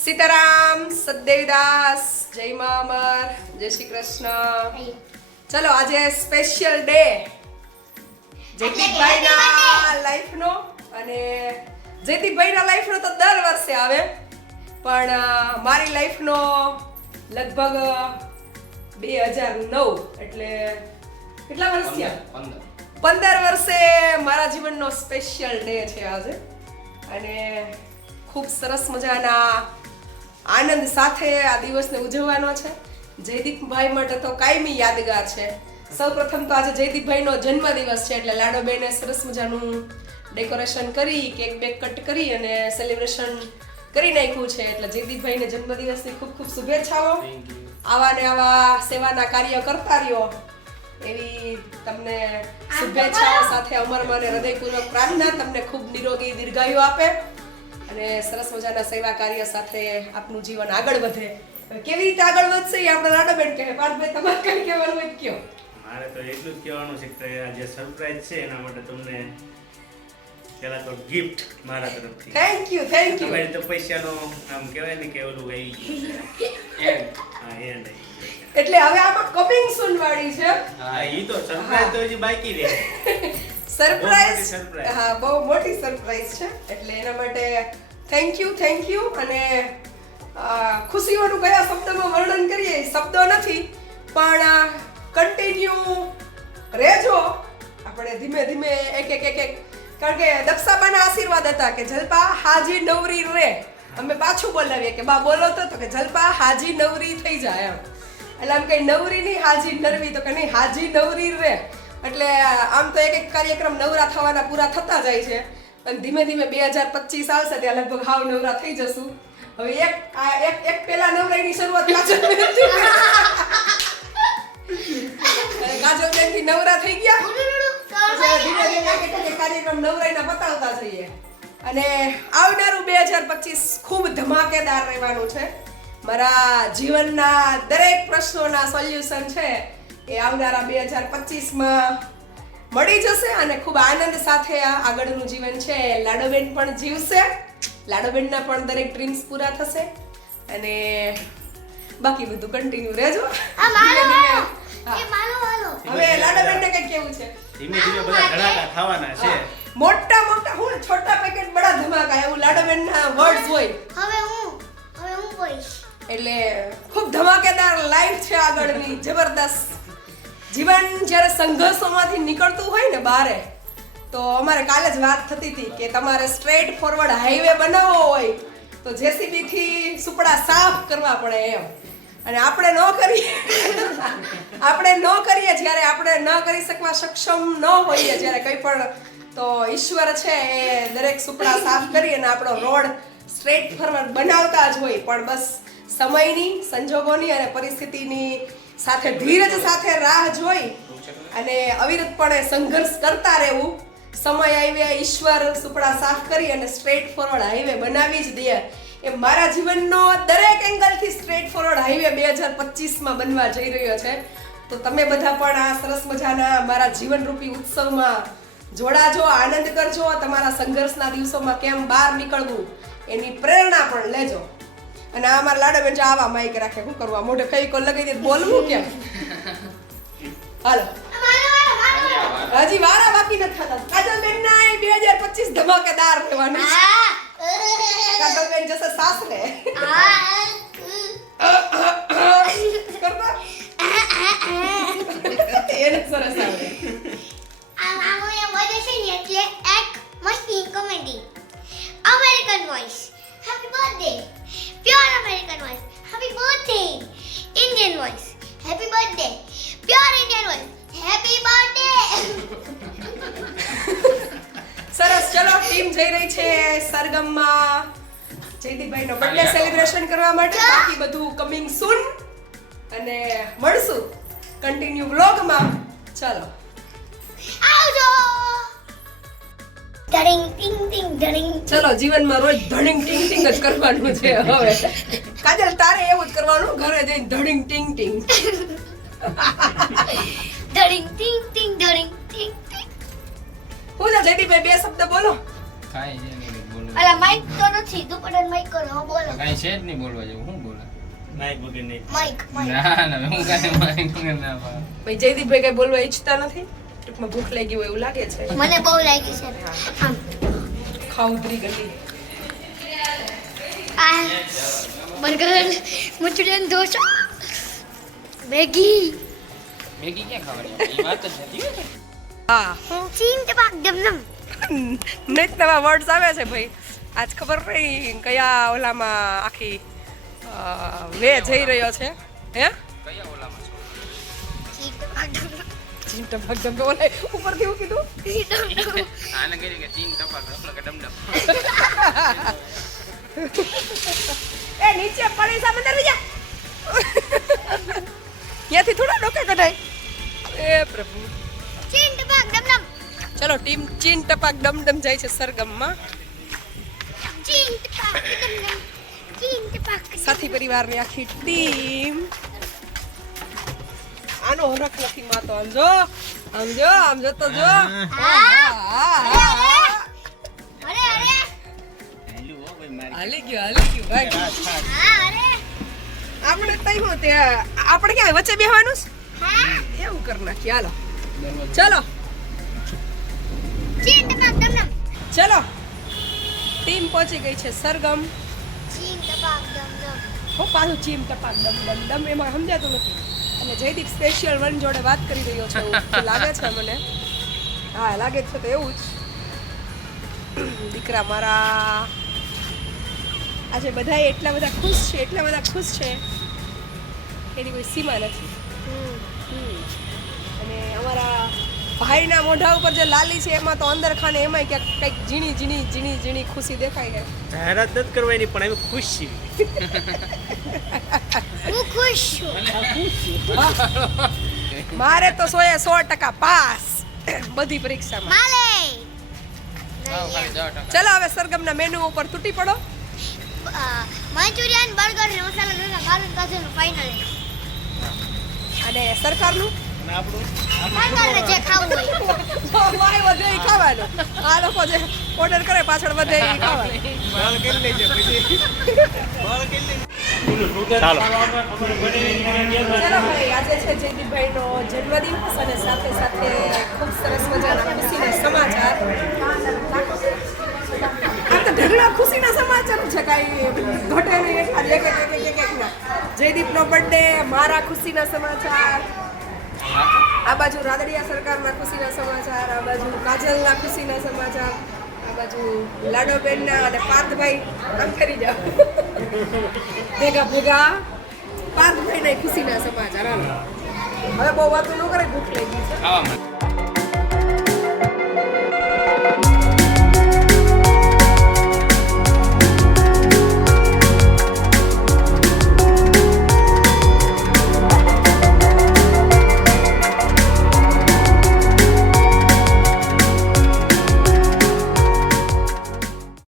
સીતારામ સદેવદાસ જય મા અમર જય શ્રી કૃષ્ણ. ચલો આજે સ્પેશિયલ ડે જયદીપભાઈના લાઈફનો અને જયદીપભાઈના લાઈફનો તો દર વર્ષે આવે. પણ મારી લાઈફનો લગભગ બે હજાર નવ એટલે કેટલા વર્ષ થયા? પંદર. વર્ષે મારા જીવનનો સ્પેશિયલ ડે છે આજે. અને ખૂબ સરસ મજાના આનંદ સાથે આ દિવસને ઉજવવાનો છે. જયદીપભાઈ માટે તો કાયમી યાદગાર છે. સૌપ્રથમ તો આજે જયદીપભાઈનો જન્મદિવસ છે એટલે લાડોબેને સરસ મજાનું ડેકોરેશન કરી કેક બેક કટ કરી અને સેલિબ્રેશન કરી નાખ્યું છે. એટલે જયદીપભાઈને જન્મદિવસની ખૂબ ખૂબ શુભેચ્છાઓ. આવા ને આવા સેવાના કાર્ય કરતા રહ્યો એવી તમને શુભેચ્છાઓ સાથે અમરમાં અને હૃદયપૂર્વક પ્રાર્થના તમને ખૂબ નિરોગી દીર્ઘાયુ આપે. અને સરસ મજાના સેવા કાર્ય સાથે આપનું જીવન આગળ વધે. કેવી રીતે આગળ વધશે એ આપણે રાડાબેન કહે. પાર્થભાઈ તમારે કઈ કહેવાનું હોય કયો મારે તો એટલું જ કહેવાનું છે કે આ જે સરપ્રાઈઝ છે એના માટે તમને પેલા તો ગિફ્ટ મારા તરફથી. થેન્ક યુ થેન્ક યુ તમારી તો પૈસાનો આમ કહેવાય ને કે ઓલું આવી ગયું છે હા એન્ડ એટલે હવે આમાં કમિંગ સૂન વાળી છે. હા ઈ તો સરપ્રાઈઝ તો હજી બાકી રહે. સરપ્રાઈઝ હા બહુ મોટી સરપ્રાઈઝ છે. એટલે એના માટે થેન્ક યુ થેન્ક યુ અને ખુશીઓનું કયા શબ્દમાં વર્ણન કરીએ. શબ્દો નથી, પણ કન્ટિન્યુ રહેજો. આપણે ધીમે ધીમે એક એક એક એક. કારણ કે દક્ષાબાના આશીર્વાદ હતા કે જલપા હાજી નવરી રે. અમે પાછું બોલાવીએ કે, બા, બોલો તો. તો કે, જલપા હાજી નવરી થઈ જાય. એમ. એટલે આમ કઈ નવરી નહીં, હાજી નરવી. તો કે, નહીં, હાજી નવરી રે. એટલે, આમ તો એક એક કાર્યક્રમ નવરા થવાના પૂરા થતા જાય છે. પણ ધીમે ધીમે બે હજાર પચીસ આવશે ત્યાં લગભગ હાવ નવરા થઈ જશું. હવે એક, આ એક એક પેલા નવરાઈની શરૂઆત કાજલ અને કાજલબેનથી નવરા થઈ ગયા. ધીમે ધીમે કાર્યક્રમ નવરાઈના બતાવતા જઈએ. અને આવનારું બે હજાર પચીસ ખૂબ ધમાકેદાર રહેવાનું છે. મારા જીવનના દરેક પ્રશ્નોના સોલ્યુશન છે એ આવનારા બે હજાર પચીસમાં મળી જશે અને ખૂબ આનંદ સાથે આ આગળનું જીવન છે. લાડોબેન પણ જીવશે. લાડોબેનના પણ દરેક ડ્રીમ્સ પૂરા થશે. અને બાકી બધું કન્ટિન્યુ રહેજો. હવે લાડોબેનને કઈ કેવું છે? ધીમે ધીમે બધા ધડાકા થવાના છે. મોટા મોટા હું છોટા પેકેટ બડા ધમાકા એવું લાડોબેનના વર્ડ્સ હોય. હવે હું હવે હું એટલે ખૂબ ધમાકેદાર લાઈફ છે આગળની. જબરદસ્ત. જીવન જ્યારે સંઘર્ષોમાંથી નીકળતું હોય ને બારે, તો અમારે કાલે જ વાત થતી હતી કે તમારે સ્ટ્રેટ ફોરવર્ડ હાઈવે બનાવવો હોય તો જેસીબી થી સુપડા સાફ કરવા પડે એમ. અને આપણે ન કરીએ, આપણે ન કરીએ જ્યારે આપણે ન કરી શકવા સક્ષમ ન હોઈએ જ્યારે કંઈ પણ, તો ઈશ્વર છે એ દરેક સુપડા સાફ કરી અને આપણો રોડ સ્ટ્રેટ ફોરવર્ડ બનાવતા જ હોય. પણ બસ સમયની, સંજોગોની અને પરિસ્થિતિની સાથે ધીરજ સાથે રાહ જોઈ અને અવિરતપણે સંઘર્ષ કરતા રહેવું. સમય આવ્યા ઈશ્વર સુપડા સાફ કરી અને સ્ટ્રેટ ફોરવર્ડ હાઈવે બનાવી જ દે. એ મારા જીવનનો દરેક એંગલથી સ્ટ્રેટ ફોરવર્ડ હાઈવે બે હજાર પચીસમાં બનવા જઈ રહ્યો છે. તો તમે બધા પણ આ સરસ મજાના મારા જીવનરૂપી ઉત્સવમાં જોડાજો, આનંદ કરજો. તમારા સંઘર્ષના દિવસોમાં કેમ બહાર નીકળવું એની પ્રેરણા પણ લેજો. અને આ અમારા લાડાબેન જો આવા માઈક રાખે. શું કરવા? મોઢે ફેવિકોલ લગાવી દે બોલવું કેમ? હાલો. મારો મારો. હજી વારા બાકી નથી થતા. કાજલબેન ના બે હજાર પચીસ ધમાકેદાર રહેવાનું કાજલ બેન જશે સાસરે. છે ને એક મસ્તી કોમેડી અમેરિકન વોઇસ જઈ રહી છે સરગમમાં. જયદીપભાઈ નો બર્થડે સેલિબ્રેશન કરવા માટે બાકી બધું કમિંગ સૂન અને મળશું કન્ટિન્યુ વ્લોગમાં ચાલો. આવજો! ડરિંગ ટિંગ ટિંગ ડરિંગ ચલો જીવનમાં રોજ ધડિંગ ટિંગ ટિંગ જ કરવાનું છે હવે. કાજલ તારે એવું જ કરવાનું ઘરે જઈને ધડિંગ ટિંગ ટિંગ. ડરિંગ ટિંગ ટિંગ ડરિંગ ટિંગ ટિંગ. હું છે જયદીપભાઈ બે શબ્દ બોલો. કાંઈ છે નહીં બોલવા અલા માઈક તો નથી દુપટ્ટા માઈક કરો બોલો. કાઈ છે જ નહીં બોલવા જેવું હું બોલે? નાઈ વગર નહીં. માઈક માઈક ના ના હું કાંઈ માહિતી ના પાડું. ભાઈ જયદીપભાઈ કઈ બોલવા ઈચ્છતા નથી? ટૂંકમાં ભૂખ લાગી હોય એવું લાગે છે? મને બહુ લાગી છે. આમ. ખાઉદરી ગલી આ burger Manchurian dosa. Maggi. Maggi ક્યાં ખાવાની? એ વાત જ નથી. હા ચીન ટપાક ડમડમ નેટ નવા વર્ડ્સ આવે છે ભાઈ. આજ ખબર નહીં કયા ઓલામાં આખી વે જઈ રહ્યો છે. હે? કયા ઓલામાં છો? ચીન ટપાક ડમડમ ચીન ટપક ડમ ઓલે ઉપરથી હું કીધું? આને કહી કે ચીન ટપાક આપણે કે એ નીચે પડી જા. ત્યાંથી થોડા ડોકે કઢાય. એ પ્રભુ. ચીન ટપાક ચલો ટીમ ચીન ટપાક ડમ ડમ જાય છે સરગમમાં. ચીન ટપાક ચીન ટપાક સાથી પરિવારની આખી ટીમ. આનો હરખ નથી માતો આમ જો આમ જો આમ જો તો જો. અરે અરે. હેલું ગયો હાલી ગયો ભાઈ. હા અરે. આપણે તઈ તે આપણે ક્યાં વચ્ચે બેહવાનું? એવું કરી નાખીએ હાલો. ચલો. ડમડમ ચલો. ટીમ પહોંચી ગઈ છે સરગમ. હું પાછું ચીમ ટપાક ડમ ડમ ડમ એમાં સમજાતું નથી. અને જયદીપ સ્પેશિયલ વન જોડે વાત કરી રહ્યો છે લાગે છે મને. હા લાગે છે તો એવું જ. દીકરા મારા. આજે બધા એટલા બધા ખુશ છે એટલા બધા ખુશ છે. એની કોઈ સીમા નથી. અને અમારા ભાઈના મોઢા ઉપર જે લાલી છે એમાં તો અંદર ખાને એમાંય ક્યાંક કંઈક ઝીણી ઝીણી ઝીણી ઝીણી ખુશી દેખાય છે. જાહેરાત નથી કરવાની પણ અમે ખુશ છીએ હું ખુશ છું. મારે તો સો એ સો ટકા પાસ. બધી પરીક્ષામાં. ચલો હવે સરગમના મેનુ ઉપર તૂટી પડો. મંચુરિયન બર્ગર ને મસાલા ડોસા મારું પાસેનું ફાઇનલ અને સરકારનું? અને આપણું ફાઇનલ જે ખાવું હોય. વાય વધે ઈ ખાવાનું. આ લોકો જે ઓર્ડર કરે પાછળ વધે ઈ ખાવાનું. બાળ કરી લેજે પછી? બાળ કરી લેજે ચાલો. ચલો ભાઈ આજે છે જયદીપભાઈનો જન્મદિવસ અને સાથે સાથે ખૂબ સરસ મજાના ખુશીના સમાચાર. આ તો ઢગલા ખુશીના સમાચાર છે કાંઈ ઘટે નહીં એટલા એક એક એક એક એક જયદીપનો બર્થડે મારા ખુશીના સમાચાર. આ બાજુ રાદડિયા સરકારના ખુશીના સમાચાર, આ બાજુ કાજલના ખુશીના સમાચાર, આ બાજુ લાડોબેનના અને પાર્થભાઈ, આમ કરી જાઓ. ભેગા ભેગા, પાર્થભાઈના ખુશીના સમાચાર હાલો હવે બહુ વાતો ન કરે ભૂખ લાગી છે. ખાવા માટે